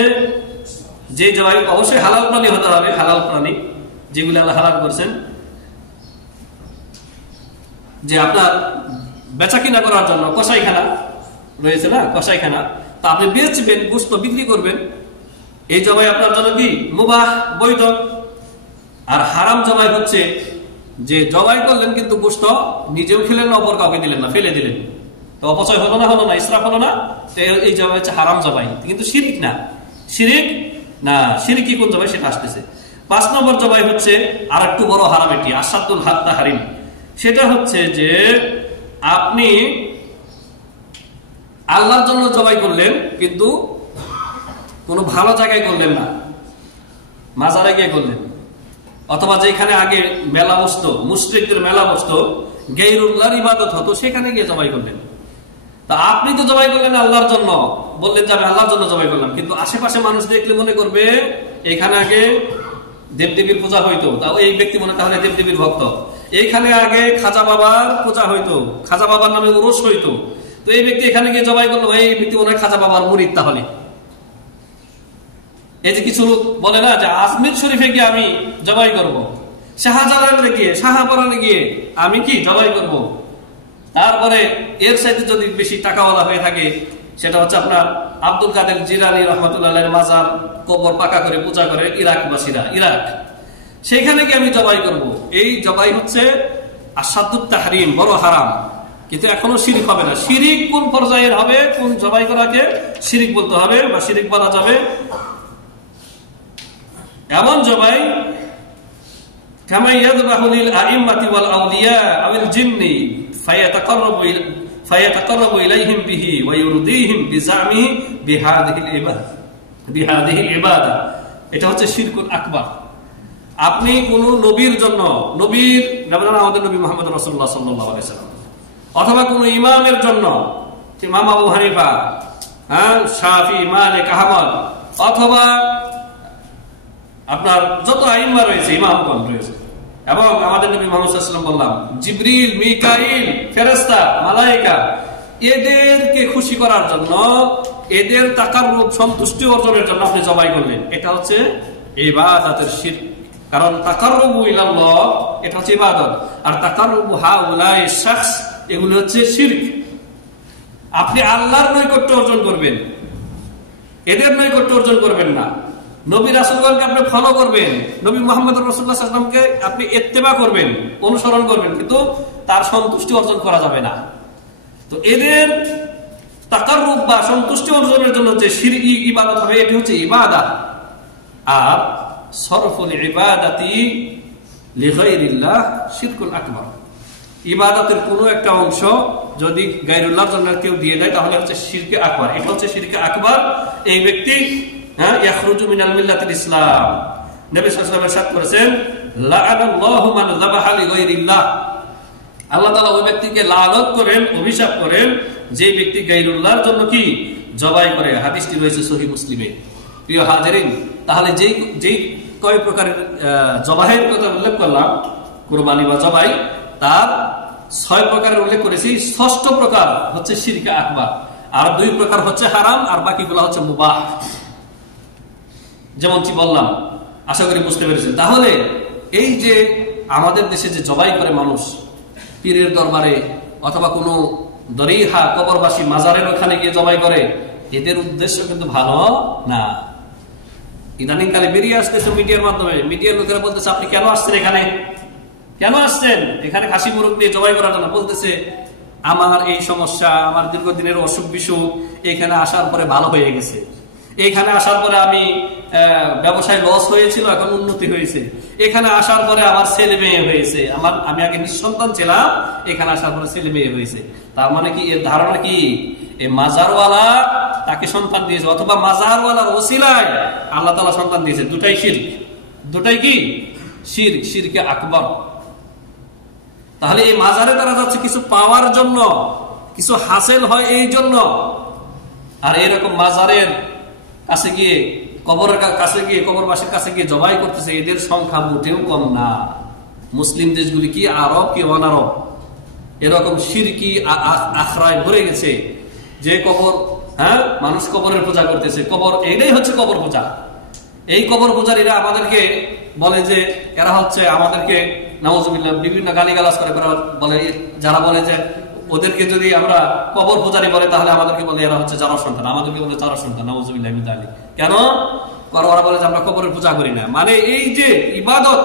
যে জবাই, অবশ্যই হালাল প্রাণী হতে হবে, হালাল প্রাণী যেগুলো আল্লাহ হালাল করেছেন, যে আপনার বেচা কিনা করার জন্য কসাইখানা রয়েছে না, কসাইখানা, তা আপনি বেচবেন, গোশত বিক্রি করবেন, এই জবাই আপনার জন্য কি? মুবাহ, বৈধ। আর হারাম জবাই হচ্ছে যে জবাই করলেন কিন্তু গোশত নিজেও খেলেন না, অপর কাউকে দিলেন না, ফেলে দিলেন, তো অপচয় হলো না, ইসরাফ হলো না। এই জবাই হচ্ছে হারাম জবাই, কিন্তু শিরিক না, শিরিকি কোন জবাই সেটা আসতেছে। 5 নম্বর জবাই হচ্ছে আর একটু বড় হারাম, এটি আসাদুল তাহরিম। সেটা হচ্ছে যে আপনি আল্লাহর জন্য জবাই করলেন, কিন্তু কোনো ভালো জায়গায় করলেন না, মাজারে গিয়ে করলেন, অথবা যেখানে আগে মেলা বসতো, মুশরিকদের মেলা বসতো, গায়রুল্লাহর ইবাদত হতো, সেখানে গিয়ে জবাই করলেন। তা আপনি তো জবাই করলেন আল্লাহর জন্য, বললেন যে আমি আল্লাহর জন্য জবাই করলাম, কিন্তু আশেপাশে মানুষ দেখলে মনে করবে এখানে আগে দেবদেবীর পূজা হইতো, তাও এই ব্যক্তি মনে তাহলে দেবদেবীর ভক্ত। এইখানে আগে খাজা বাবার পূজা হইতো, খাজা বাবার নামে উরস হইতো, তো এই ব্যক্তি এখানে গিয়ে জবাই করলো, এই ব্যক্তি মনে হয় খাজা বাবার মুরিদ। তাহলে এই যে কিছু লোক বলে না যে আজমির শরীফে গিয়ে আমি জবাই করব, শাহজালালে গিয়ে, শাহপরানে গিয়ে আমি কি জবাই করব। তারপরে এর সাথে যদি বেশি টাকাওয়ালা হয়ে থাকে, সেটা হচ্ছে আপনার আব্দুল কাদের জিলানী রহমাতুল্লাহের মাজার কবর পাকা করে পূজা করে ইরাকবাসীরা, ইরাক, সেখানে গিয়ে আমি জবাই করব। এই জবাই হচ্ছে আসাদুত তাহরিম, বড় হারাম, কিন্তু এখনো শিরিক হবে না। শিরিক কোন পর্যায়ের হবে, কোন জবাই করাকে শিরিক বলতে হবে বা শিরিক বলা যাবে? এমন জবাই কামা ইয়াযবাহু লিল আইম্মাতি ওয়াল আউলিয়া আওয়াল জিন্নি ফায়াতাকাররাবু ইলাইহিম বিহি ওয়া ইউরদিহিম বিজামিহি বিহাদিহি ইবাদা। এটা হচ্ছে শিরকুল আকবার। আপনি কোন নবীর জন্য, নবীর যেমন আমাদের নবী মুহাম্মদ রাসূলুল্লাহ সাল্লাল্লাহু আলাইহি ওয়াসাল্লাম, অথবা কোন ইমামের জন্য, ইমাম আবু হানিফা, শাফি, মালিক, আহমদ, অথবা আপনার যত আইম্মা রয়েছে, ইমামগণ রয়েছে, এবং আমাদের নবী মুহাম্মদ সাল্লাল্লাহু আলাইহি ওয়াসাল্লাম বললাম জিবরিল, মিকাইল, ফেরেশতা, মালায়েকা, এদেরকে খুশি করার জন্য, এদের তাকাররুব, সন্তুষ্টি অর্জনের জন্য আপনি জবাই করলেন, এটা হচ্ছে ইবাদতের শিরক। কারণ তাকাররুবু ইলাল্লাহ এটা হচ্ছে ইবাদত, আর তাকাররুবু হাউলাই শাখস এগুলো হচ্ছে শিরক। আপনি আল্লাহর নৈকট্য অর্জন করবেন, এদের নৈকট্য অর্জন করবেন না। নবী রাসূলগণকে আপনি ফলো করবেন, নবী মুহাম্মদ রাসূলুল্লাহ সাল্লাল্লাহু আলাইহি ওয়াসাল্লামকে আপনি ইত্তেবা করবেন, অনুসরণ করবেন, কিন্তু তার সন্তুষ্টি অর্জন করা যাবে না। তো এদের তাকাররুব বা সন্তুষ্টি অর্জনের জন্য যে শিরকি ইবাদত হবে, এটি হচ্ছে ইবাদত। আর সরফুল ইবাদাতি লিগাইরিল্লাহ শিরকুল আকবার। ইবাদতের কোনো একটা অংশ যদি গায়রুল্লাহর জন্য কেউ দিয়ে দেয়, তাহলে হচ্ছে শিরকে আকবার। এটা হচ্ছে শিরকে আকবার। এই ব্যক্তি ইয়াখরুজু মিনাল মিল্লাতিল ইসলাম। নবী সাল্লাল্লাহু আলাইহি ওয়াসাল্লাম ইরশাদ করেছেন, লাআনাল্লাহু মান যাবাহা লিগাইরিল্লাহ। আল্লাহ তাআলা ওই ব্যক্তিকে লানত করেন, অভিশাপ করেন, যে ব্যক্তি গায়রুল্লাহর জন্য কি জবাই করে। হাদিসটি রয়েছে সহিহ মুসলিমে। প্রিয় হাজিরিন, তাহলে যেই কয় প্রকারের জবাহের কথা উল্লেখ করলাম, কুরবানি বা জবাই, তার 6 প্রকারের উল্লেখ করেছি। 6ষ্ঠ প্রকার হচ্ছে শিরকে আকবার, আর 2 প্রকার হচ্ছে হারাম, আর বাকিগুলো হচ্ছে মুবাহ। যেমন কি বললাম, আশা করি বুঝতে পেরেছেন। তাহলে এই যে আমাদের দেশে যে জবাই করে মানুষ পীরের দরবারে, অথবা কোনো দরিহা, কবরবাসী, মাজারের ওখানে গিয়ে জবাই করে, এদের উদ্দেশ্য কিন্তু ভালো না। ইদানিং কালে বেরিয়ে আসতেছে মিডিয়ার মাধ্যমে, মিডিয়ার লোকেরা বলতেছে আপনি কেন আসছেন এখানে, কেন আসছেন এখানে খাসি মুরগ নিয়ে জবাই করার জন্য? বলতেছে আমার এই সমস্যা, আমার দীর্ঘদিনের অসুখ বিসুখ, এখানে আসার পরে ভালো হয়ে গেছে, এখানে আসার পরে আমি ব্যবসায় লস হয়েছিল, এখন উন্নতি হয়েছে, এখানে আসার পরে আমার ছেলে মেয়ে হয়েছে, আমি আগে নিঃসন্তান ছিলাম, এখানে আসার পরে ছেলে মেয়ে হয়েছে। তার মানে কি এর ধারণা কি এই মাজারওয়ালা তাকে সন্তান দিয়েছে, অথবা মাজারওয়ালার ওসিলায় আল্লাহ তাআলা সন্তান দিয়েছে? দুটাই শিরক, দুটাই কি শিরক, শিরকে আকবার। তাহলে এই মাজারে তারা যাচ্ছে কিছু পাওয়ার জন্য, কিছু হাসিল হয় এই জন্য। আর এরকম মাজারের কাছে গিয়ে, কবরের কাছে গিয়ে, কবরবাসীর কাছে গিয়ে জবাই করতেছে, এদের সংখ্যা মোটেও কম না। মুসলিম দেশগুলি কি আরব কি অনারব, এরকম শিরকি আখড়ায় ভরে গেছে। যে কবর, মানুষ কবরের পূজা করতেছে, কবর, এটাই হচ্ছে কবর পূজা। এই কবর পূজারীরা আমাদেরকে বলে যে এরা হচ্ছে আমাদেরকে নাউজুবিল্লাহ বিভিন্ন গালিগালাজ করে, বলে, যারা বলে যে ওদেরকে যদি আমরা কবর পূজারী বলে, তাহলে আমাদেরকে বলে এরা হচ্ছে জারো সন্তান, আমাদেরকে বলে জারো সন্তান, নাউজুবিল্লাহ মিন যালিক। কেন? ওরা বলে যে আমরা কবরের পূজা করি না। মানে এই যে ইবাদত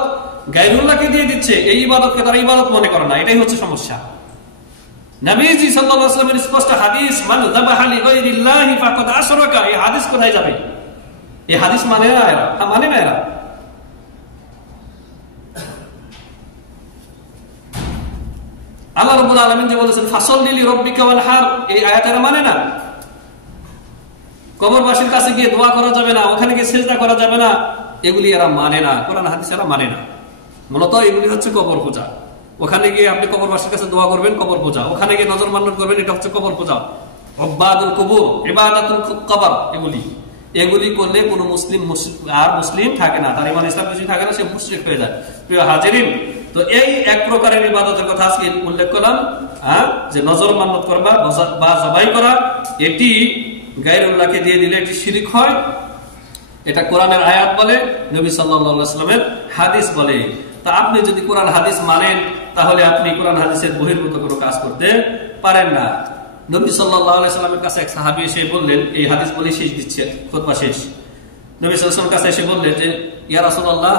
গায়রুল্লাহকে দিয়ে দিচ্ছে, এই ইবাদতকে তারা ইবাদত মনে করে না, এটাই হচ্ছে সমস্যা। নবীজি সাল্লাল্লাহু আলাইহি ওয়াসাল্লামের স্পষ্ট হাদিস, মান যাবাহা লিগাইরিল্লাহি ফাকাদ আশরাকা, এই হাদিস কোথায় যাবে? এই হাদিস মানে না এরা, মানে না এরা। আল্লাহ রাব্বুল আলামিন যে বলেছেন ফাসাল্লি লিরাব্বিকা ওয়ানহার, এই আয়াত এরা মানে না। কবরবাসীর কাছে গিয়ে দোয়া করা যাবে না, ওখানে গিয়ে সিজদা করা যাবে না, এগুলি এরা মানে না, কোরআন হাদিস এরা মানে না। মূলত এগুলি হচ্ছে কবর পূজা। ওখানে গিয়ে আপনি কবরবাসীর কাছে দোয়া করবেন, কবর পূজা। ওখানে গিয়ে নজর মান্নত করবেন, এটা হচ্ছে কবর পূজা। উবাদুল কুবুর, ইবাদাতুল কবর, এগুলি করলে কোন মুসলিম আর মুসলিম থাকে না, তার ঈমান ইসলাম কিছু থাকে না, সে মুশরিক হয়ে যায়। প্রিয় হাজিরিন, তো এই এক প্রকারের ইবাদতের কথা আজকে উল্লেখ করলাম, যে নজর মান্নত করবা বা জবাই করা, এটি গায়রুল্লাহকে দিয়ে দিলে এটি শিরক হয়। এটা কোরআনের আয়াত বলে, নবী সাল্লাল্লাহু আলাইহি ওয়াসাল্লামের হাদিস বলে। তা আপনি যদি কোরআন হাদিস মানেন, তাহলে আপনি কোরআন হাদিসের বহির্ভূত কোনো কাজ করতে পারেন না। নবী সাল্লাল্লাহু আলাইহি ওয়াসাল্লামের কাছে এক সাহাবী এসে বললেন, এই হাদিস বলে শেষ দিচ্ছে, খুতবা শেষ। নবী সাল্লাল্লাহু আলাইহি ওয়াসাল্লামের কাছে এসে বললেন যে, ইয়া রাসূলুল্লাহ,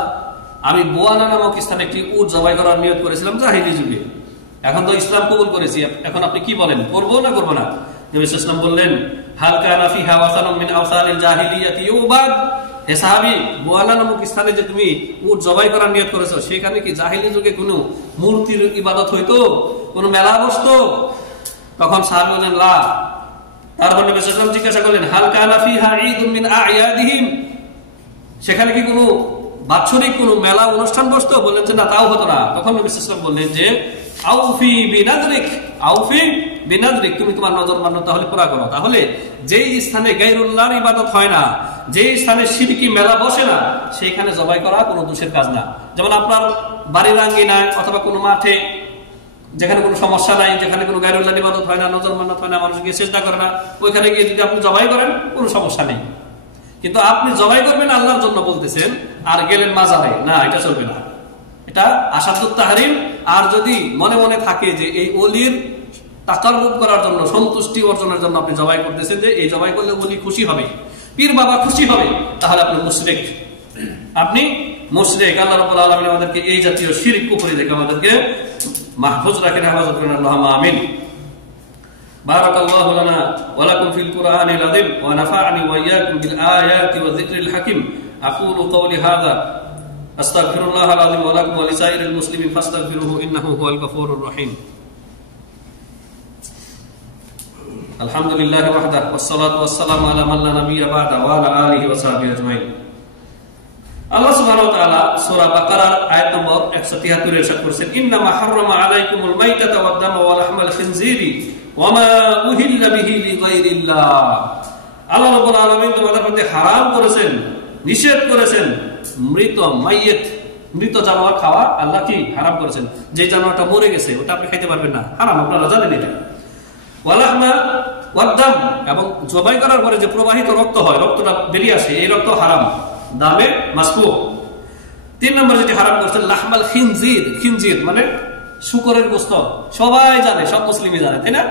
আমি বোয়ানা নামক স্থানে একটি উট জবাই করার নিয়ত করেছিলাম জাহিলি যুগে, এখন তো ইসলাম কবুল করেছি, এখন আপনি কি বলেন, করবো না করবো না? নবী সাল্লাল্লাহু আলাইহি ওয়াসাল্লাম বললেন, হাল কানা ফিহা ওয়াসানুম মিন আওসানিল জাহিলিয়াতি ইউবাদ, হে সাহাবী, বোয়ানা নামক স্থানে যে তুমি উট জবাই করার নিয়ত করেছো, সেখানে কি জাহিলি যুগে কোনো মূর্তির ইবাদত হইতো, কোনো মেলা বসতো? তখন সাহাবী বললেন লা। তারপর নবী সাল্লাল্লাহু আলাইহি ওয়াসাল্লাম জিজ্ঞাসা করলেন, হাল কানা ফিহা ঈদুম মিন আ'য়াদিহিম, সেখানে কি কোনো বাৎসরিক কোনো মেলা অনুষ্ঠান বসতো? বললেন যে না, তাও হতো না। তখন নবী সাল্লাল্লাহু আলাইহি ওয়াসাল্লাম বললেন যে আউফি বিনাদরিক, আউফি বিনাদরিক, তুমি তোমার নজর মান্য তাহলে পুরা করো। তাহলে যেই স্থানে গায়রুল্লাহর ইবাদত হয় না, যেই স্থানে শিরকি মেলা বসে না, সেইখানে জবাই করা কোনো দোষের কাজ না। যেমন আপনার বাড়ির আঙ্গিনায় অথবা কোনো মাঠে, যেখানে কোনো সমস্যা নাই, যেখানে কোনো গায়রুল্লাহর ইবাদত হয় না, নজর মান্নত হয় না, মানুষ গিয়ে সিজদা করে না, ওইখানে গিয়ে যদি আপনি জবাই করেন, কোনো সমস্যা নেই। কিন্তু আপনি জবাই করবেন আল্লাহর জন্য বলতেছেন, আর গেলেন মাজারে, না, এটা চলবে না, এটা আসাদুত তাহরিম। আর যদি মনে মনে থাকে যে এই ওলির তাকাররুব করার জন্য, সন্তুষ্টি অর্জনের জন্য আপনি জবাই করতেছেন, যে এই জবাই করলে ওলি খুশি হবে, পীর বাবা খুশি হবে, তাহলে আপনি মুশরিক, আপনি মুশরিক। আল্লাহ রাব্বুল আলামিন আমাদেরকে এই জাতীয় শিরক কুফরি থেকে আমাদেরকে মাহফুজ রাখেন, হেফাজত করেন, আল্লাহুম্মা আমিন। বারাকাল্লাহু লানা ওয়া লাকুম ফিল কুরআনিল আযীম ওয়া নাফা'নি ওয়া ইয়্যাকুম বিল আয়াতি ওয়া যিকরিল হাকীম। আকুলু কওলি হাযা আস্তাগফিরুল্লাহাল আযীম ওয়া লাকুম ওয়া লিসাইরিল মুসলিমিন ফাস্তাগফিরুহু ইন্নাহু হুয়াল গফুরুর রহিম। আলহামদুলিল্লাহি ওয়াহদাহু ওয়াসসালাতু ওয়াসসালামু আলা মান লা নাবিয়্যা বা'দা ওয়া আলা আলিহি ওয়া সাহবিহি আজমাইন। আল্লাহ সুবহানাহু ওয়া তাআলা সূরা বাকারার আয়াত নম্বর 173 এ ইরশাদ করেছেন, ইন্নামা হাররামা আলাইকুমুল মাইতাতা ওয়াদ দামা ওয়া লাহমাল খিনজিরি ওয়া মা উহিল্লা বিহি লিগাইরিল্লাহ। আল্লাহ রাব্বুল আলামিন তোমাদের প্রতি হারাম করেছেন, নিষেধ করেছেন মৃত জানোয়ার খাওয়া। আল্লাহ কি হারাম করেছেন? যে জানোয়ারটা মরে গেছে ওটা আপনি খাইতে পারবেন না, হারাম, আপনারা জানেন এটা। ওয়া লাহমা ওয়াদ দাম, এবং জবাই করার পরে যে প্রবাহিত রক্ত হয়, রক্তটা বেরিয়ে আসে, এই রক্ত হারাম, দামে মাসফুহ। 3 নম্বর যেটি হারাম করেছেন, লাহমাল খিনজির, খিনজির মানে শুকরের গোশত। সবাই জানে, সব মুসলিমই জানে, তাই না?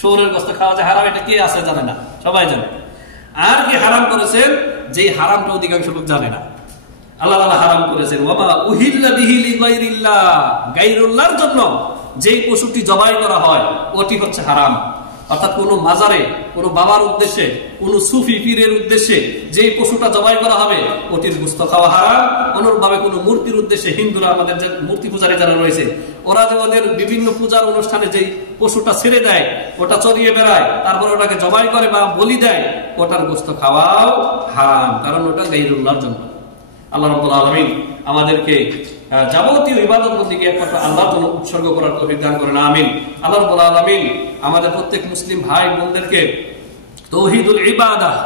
শুকরের গোশত খাওয়া যে হারাম, এটা কে আছে জানে না, সবাই জানে। আর কি হারাম করেছেন? যে হারামটা অধিকাংশ লোক জানে না। আল্লাহ তাআলা হারাম করেছেন ওয়া মা উহিল্লা বিহি লিগাইরিল্লাহ, গায়রুল্লাহর জন্য যেই পশুটি জবাই করা হয় ওটি হচ্ছে হারাম। অর্থাৎ কোন মাজারে, কোন বাবার উদ্দেশ্যে, কোন সুফি পীরের উদ্দেশ্যে যেই পশুটা জবাই করা হবে ওটির গোশত খাওয়া হারাম। অনুরূপভাবে কোন মূর্তির উদ্দেশ্যে, হিন্দুরা আমাদের যে মূর্তি পূজারী যারা রয়েছে, ওরা যে ওদের বিভিন্ন পূজার অনুষ্ঠানে যেই পশুটা ছেড়ে দেয়, ওটা চড়িয়ে বেড়ায়, তারপর ওটাকে জবাই করে বা বলি দেয়, ওটার গোশত খাওয়াও হারাম, কারণ ওটা গায়রুল্লাহর জন্য। আল্লাহ রাব্বুল আলামিন আমাদেরকে যাবতীয় ইবাদত বন্দেগী একমাত্র আল্লাহর জন্য উৎসর্গ করার তৌফিক দান করেন, আমিন। আল্লাহ রাব্বুল আলামিন আমাদের প্রত্যেক মুসলিম ভাই বোনদেরকে তাওহীদুল ইবাদাহ,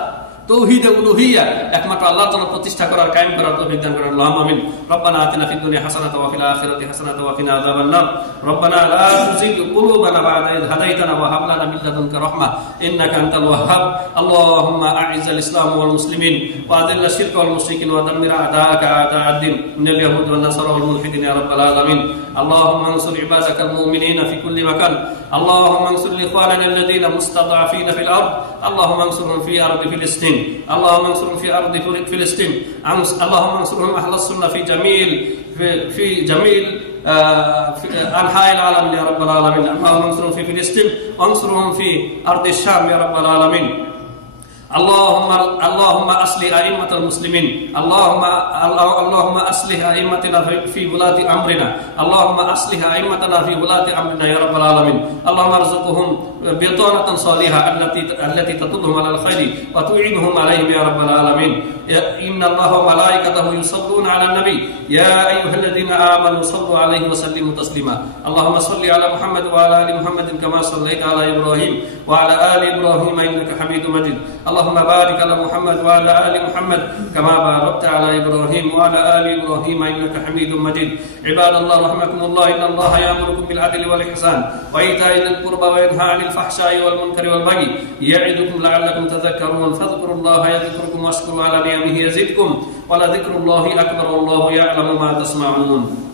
তাওহীদে উলুহিয়্যা একমাত্র আল্লাহর জন্য প্রতিষ্ঠা করার, কায়েম করার তৌফিক দান করেন, আল্লাহুম্মা আমিন। রব্বানা আতিনা ফিদ দুনিয়া হাসানাতাও ওয়া ফিল আখিরাতি হাসানাতাও ওয়া কিনা আযাবান নার। রব্বানা লা তুযিগ কুলুবানা বা'দা ইয হাদাইতানা ওয়া হাব লানা মিন লাদুনকা রাহমাহ ইন্নাকা আনতাল ওয়াহ্হাব। আল্লাহুম্মা আ'ইজ্জাল ইসলাম ওয়াল মুসলিমিন ওয়া আযিল্লাশ শিরকা ওয়াল মুশরিকিন ওয়া দাম্মির আ'দাআকা আ'দা'আদ-দ্বীন মিনাল ইয়াহুদি ওয়ান নাসারা ওয়াল মুলহিদিন ইয়া রাব্বাল আলামিন। আল্লাহুম্মা আনসুর ইবাদাকাল মুমিনিনা ফি কুল্লি মাকান। আল্লাহুম্মা আনসুর ইখওয়ানানা আল্লাযীনা মুস্তাদআফিনা ফিল আরদ। আল্লাহুম্মা আনসুরহুম ফি আরদি ফিলিস্তিন। اللهم انصرهم في أرض فلسطين. اللهم انصرهم أهل السنة في جميع أنحاء العالم يا رب العالمين. اللهم انصرهم في فلسطين وانصرهم في أرض الشام يا رب العالمين. اللهم أصلح أئمة المسلمين. اللهم أصلح أئمتنا في ولاة أمرنا. اللهم أصلح أئمتنا في ولاة أمرنا يا رب العالمين. اللهم ارزقهم بطانة صالحة التي تدلهم على الخير وتعينهم عليهم يا رب العالمين. إن الله وملائكته يصلون على النبي يا أيها الذين آمنوا صلوا عليه وسلموا تسليما. اللهم صل على محمد وعلى آل محمد كما صليت على إبراهيم وعلى آل إبراهيم إنك حميد مجيد. اللهم بارك على محمد وعلى آل محمد كما باركت على إبراهيم وعلى آل إبراهيم إنك حميد مجيد. عباد الله رحمكم الله، إن الله يأمركم بالعدل والإحسان وإيتاء ذي القربى وينهى عن الفحشاء والمنكر والبغي يعظكم لعلكم تذكرون. فاذكروا الله يذكركم واشكروا على نعمه يزدكم ولذكر الله أكبر والله يعلم ما تصنعون.